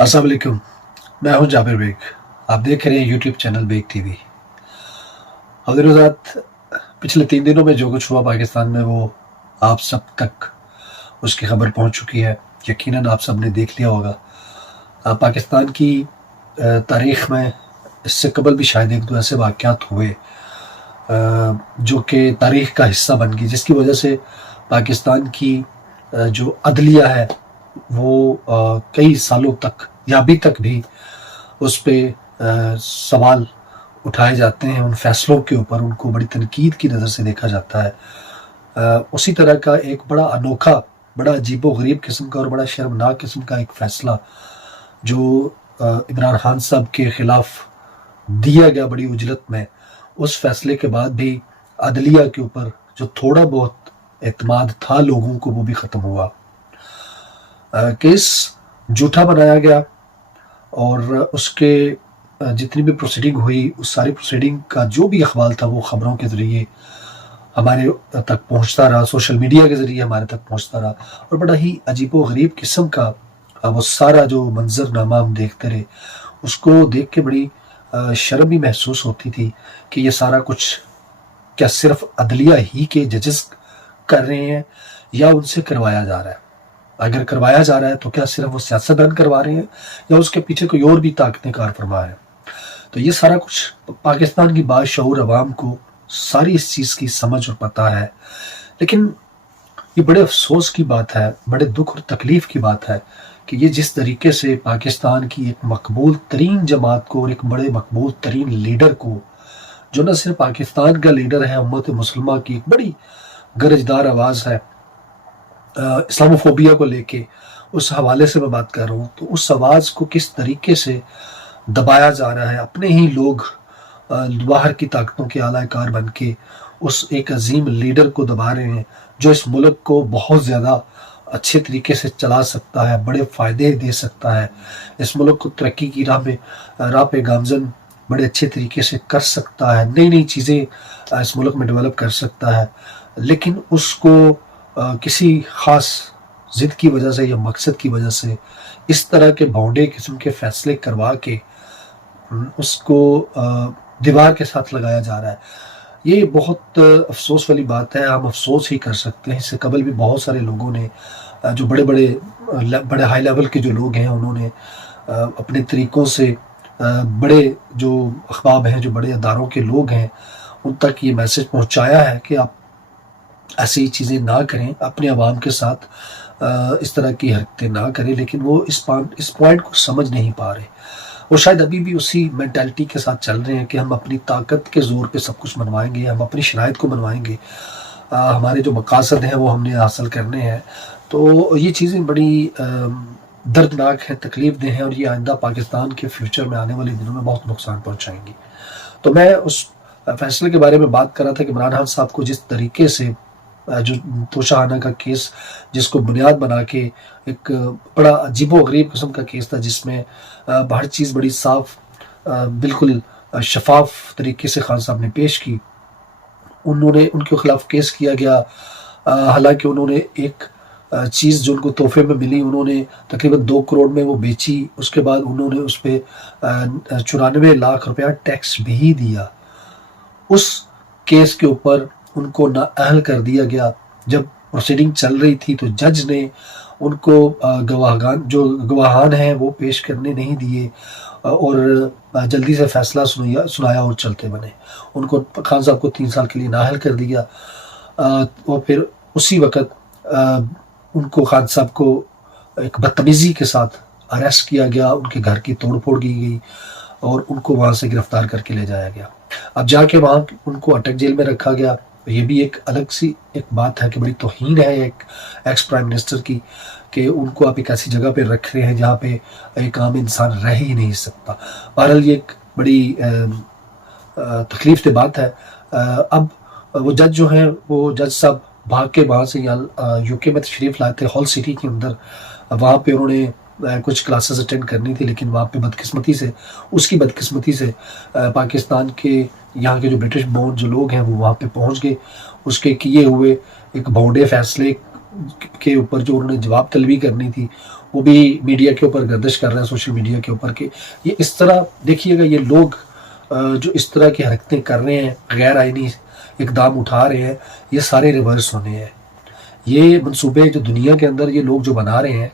अस्सलाम वालेकुम। मैं हूं जाबिर बेग। आप देख रहे हैं यूट्यूब चैनल बेग टीवी। हज़रात, पिछले 3 दिनों में जो कुछ हुआ पाकिस्तान में वो आप सब तक उसकी खबर पहुंच चुकी है। यकीनन आप सब ने देख लिया होगा। पाकिस्तान की तारीख़ में इससे कबल भी शायद 1-2 ऐसे वाक़यात हुए जो कि तारीख़ का हिस्सा बन गई, जिसकी वजह से पाकिस्तान की जो अदलिया है वो कई सालों तक या अभी तक भी उस पे सवाल उठाए जाते हैं। उन फ़ैसलों के ऊपर उनको बड़ी तनकीद की नज़र से देखा जाता है। उसी तरह का एक बड़ा अनोखा, बड़ा अजीबो-गरीब किस्म का और बड़ा शर्मनाक किस्म का एक फ़ैसला जो इमरान खान साहब के ख़िलाफ़ दिया गया बड़ी उजलत में, उस फ़ैसले के बाद भी अदलिया के ऊपर जो थोड़ा बहुत एतमाद था लोगों को, वो भी ख़त्म हुआ। केस झूठा बनाया गया और उसके जितनी भी प्रोसीडिंग हुई, उस सारी प्रोसीडिंग का जो भी अखबार था वो ख़बरों के ज़रिए हमारे तक पहुँचता रहा, सोशल मीडिया के ज़रिए हमारे तक पहुँचता रहा और बड़ा ही अजीबो-गरीब किस्म का वो सारा जो मंज़रनामा हम देखते रहे, उसको देख के बड़ी शर्म भी महसूस होती थी कि ये सारा कुछ क्या सिर्फ़ अदलिया ही के जजेस कर रहे हैं या उनसे करवाया जा रहा है। अगर करवाया जा रहा है तो क्या सिर्फ वो सियासतदान करवा रहे हैं या उसके पीछे कोई और भी ताकतें कार फरमा है। तो ये सारा कुछ पाकिस्तान की बाशऊर अवाम को सारी इस चीज़ की समझ और पता है, लेकिन ये बड़े अफसोस की बात है, बड़े दुख और तकलीफ़ की बात है कि ये जिस तरीके से पाकिस्तान की एक मकबूल तरीन जमात को और एक बड़े मकबूल तरीन लीडर को, जो न सिर्फ पाकिस्तान का लीडर है, उम्मत मुस्लिमा की एक बड़ी गरजदार आवाज़ है, इस्लामोफोबिया को लेके उस हवाले से मैं बात कर रहा हूँ, तो उस आवाज़ को किस तरीके से दबाया जा रहा है। अपने ही लोग बाहर की ताकतों के आला-कार बन के उस एक अजीम लीडर को दबा रहे हैं जो इस मुल्क को बहुत ज़्यादा अच्छे तरीके से चला सकता है, बड़े फ़ायदे दे सकता है, इस मुल्क को तरक्की की राह पे गामज़न बड़े अच्छे तरीके से कर सकता है, नई-नई चीज़ें इस मुल्क में डेवलप कर सकता है। लेकिन उसको किसी ख़ास ज़िद की वजह से या मकसद की वजह से इस तरह के भौंडे किस्म के फ़ैसले करवा के उसको दीवार के साथ लगाया जा रहा है। ये बहुत अफ़सोस वाली बात है। हम अफ़सोस ही कर सकते हैं। इससे कबल भी बहुत सारे लोगों ने जो बड़े हाई लेवल के जो लोग हैं, उन्होंने अपने तरीक़ों से बड़े जो अख़बार हैं, जो बड़े अदारों के लोग हैं, उन तक ये मैसेज पहुँचाया है कि आप ऐसी चीज़ें ना करें, अपने अवाम के साथ इस तरह की हरकतें ना करें। लेकिन वो इस पॉइंट को समझ नहीं पा रहे। वो शायद अभी भी उसी मेंटालिटी के साथ चल रहे हैं कि हम अपनी ताकत के ज़ोर पे सब कुछ मनवाएँगे, हम अपनी शराइत को मनवाएँगे, हमारे जो मकासद हैं वो हमने हासिल करने हैं। तो ये चीज़ें बड़ी दर्दनाक हैं, तकलीफ़देह हैं और ये आइंदा पाकिस्तान के फ्यूचर में आने वाले दिनों में बहुत नुकसान पहुँचाएँगी। तो मैं उस फ़ैसले के बारे में बात कर रहा था कि इमरान खान साहब को जिस तरीके से जो तोशाखाना का केस, जिसको बुनियाद बना के एक बड़ा अजीबो-गरीब किस्म का केस था, जिसमें हर चीज़ बड़ी साफ़, बिल्कुल शफ़ाफ़ तरीके से खान साहब ने पेश की। उनके ख़िलाफ़ केस किया गया। हालाँकि उन्होंने एक चीज़ जो उनको तोहफ़े में मिली, उन्होंने तकरीबन 2 करोड़ में वो बेची। उसके बाद उन्होंने उस पे 94 लाख रुपया टैक्स भी दिया। उस केस के ऊपर उनको नाअहल कर दिया गया। जब प्रोसीडिंग चल रही थी तो जज ने उनको गवाहान हैं वो पेश करने नहीं दिए और जल्दी से फ़ैसला सुनाया और चलते बने। उनको खान साहब को 3 साल के लिए नाअहल कर दिया और फिर उसी वक़्त उनको खान साहब को एक बदतमीज़ी के साथ अरेस्ट किया गया, उनके घर की तोड़-फोड़ की गई और उनको वहाँ से गिरफ़्तार करके ले जाया गया। अब जाके वहाँ उनको अटक जेल में रखा गया। ये भी एक अलग सी एक बात है कि बड़ी तौहीन है एक एक्स प्राइम मिनिस्टर की कि उनको आप एक ऐसी जगह पे रख रहे हैं जहाँ पे एक आम इंसान रह ही नहीं सकता। बहरहाल ये एक बड़ी तकलीफ़ की बात है। अब वो जज जो हैं, वो जज साहब भाग के वहाँ से यहाँ यूके में तशरीफ़ लाए थे, हॉल सिटी के अंदर। वहाँ पे उन्होंने कुछ क्लासेस अटेंड करनी थी, लेकिन वहाँ पे उसकी बदकिस्मती से पाकिस्तान के यहाँ के जो ब्रिटिश बोर्न जो लोग हैं वो वहाँ पे पहुँच गए। उसके किए हुए एक भौंडे फ़ैसले के ऊपर जो उन्होंने जवाब तलबी करनी थी, وہ بھی میڈیا کے اوپر گردش کر رہے ہیں، سوشل میڈیا کے اوپر، کہ یہ اس طرح دیکھیے گا، یہ لوگ جو اس طرح کی حرکتیں کر رہے ہیں، غیر آئینی اقدام اٹھا رہے ہیں، یہ سارے ریورس ہونے ہیں۔ یہ منصوبے جو دنیا کے اندر یہ لوگ جو بنا رہے ہیں،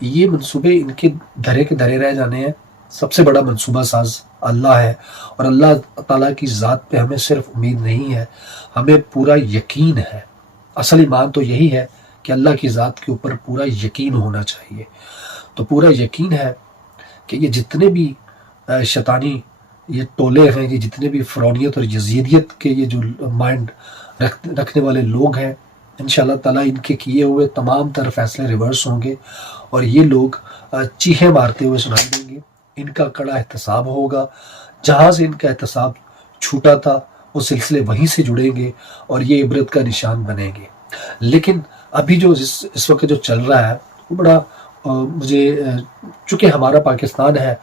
یہ منصوبے ان کے دھرے رہ جانے ہیں۔ سب سے بڑا منصوبہ ساز اللہ ہے، اور اللہ تعالیٰ کی ذات پہ ہمیں صرف امید نہیں ہے، ہمیں پورا یقین ہے۔ اصل ایمان تو یہی ہے کہ اللہ کی ذات کے اوپر پورا یقین ہونا چاہیے۔ تو پورا یقین ہے کہ یہ جتنے بھی شیطانی یہ ٹولے ہیں، یہ جتنے بھی فرعونیت اور یزیدیت کے یہ جو مائنڈ رکھنے والے لوگ ہیں، انشاءاللہ تعالیٰ ان کے کیے ہوئے تمام تر فیصلے ریورس ہوں گے، اور یہ لوگ چیخیں مارتے ہوئے سنائی دیں گے۔ ان کا کڑا احتساب ہوگا، جہاں سے ان کا احتساب چھوٹا تھا وہ سلسلے وہیں سے جڑیں گے، اور یہ عبرت کا نشان بنیں گے۔ لیکن ابھی جو اس وقت جو چل رہا ہے وہ بڑا مجھے چونکہ ہمارا پاکستان ہے،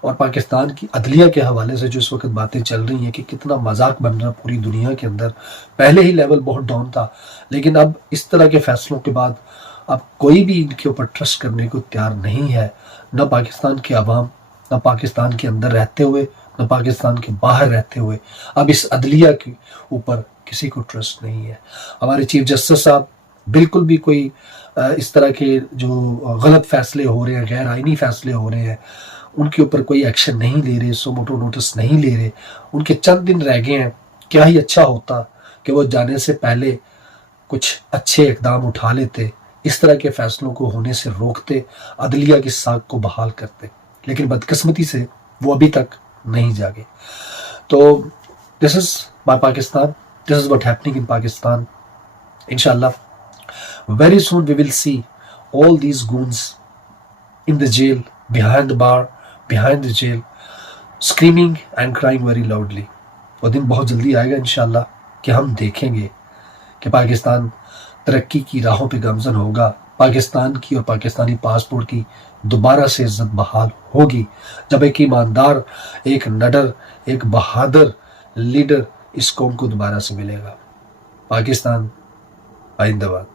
اور پاکستان کی عدلیہ کے حوالے سے جو اس وقت باتیں چل رہی ہیں کہ کتنا مذاق بن رہا پوری دنیا کے اندر، پہلے ہی لیول بہت ڈاؤن تھا، لیکن اب اس طرح کے فیصلوں کے بعد اب کوئی بھی ان کے اوپر ٹرسٹ کرنے کو تیار نہیں ہے، نہ پاکستان کے عوام، نہ پاکستان کے اندر رہتے ہوئے، نہ پاکستان کے باہر رہتے ہوئے، اب اس عدلیہ کے اوپر کسی کو ٹرسٹ نہیں ہے۔ ہمارے چیف جسٹس صاحب بالکل بھی کوئی اس طرح کے جو غلط فیصلے ہو رہے ہیں، غیر آئینی فیصلے ہو رہے ہیں، ان کے اوپر کوئی ایکشن نہیں لے رہے، سو موٹو نوٹس نہیں لے رہے۔ ان کے چند دن رہ گئے ہیں، کیا ہی اچھا ہوتا کہ وہ جانے سے پہلے کچھ اچھے اقدام اٹھا لیتے، اس طرح کے فیصلوں کو ہونے سے روکتے، عدلیہ کی ساکھ کو بحال کرتے، لیکن بدقسمتی سے وہ ابھی تک نہیں جاگے۔ تو this is my Pakistan, this is what happening in Pakistan. انشاءاللہ very soon we will see all these goons in the jail, behind the bar, behind the jail, screaming and crying very loudly۔ وہ دن بہت جلدی آئے گا انشاءاللہ کہ ہم دیکھیں گے کہ پاکستان ترقی کی راہوں پہ گامزن ہوگا، پاکستان کی اور پاکستانی پاسپورٹ کی دوبارہ سے عزت بحال ہوگی، جب ایک ایماندار، ایک نڈر، ایک بہادر لیڈر اس قوم کو دوبارہ سے ملے گا۔ پاکستان آئندہ باد۔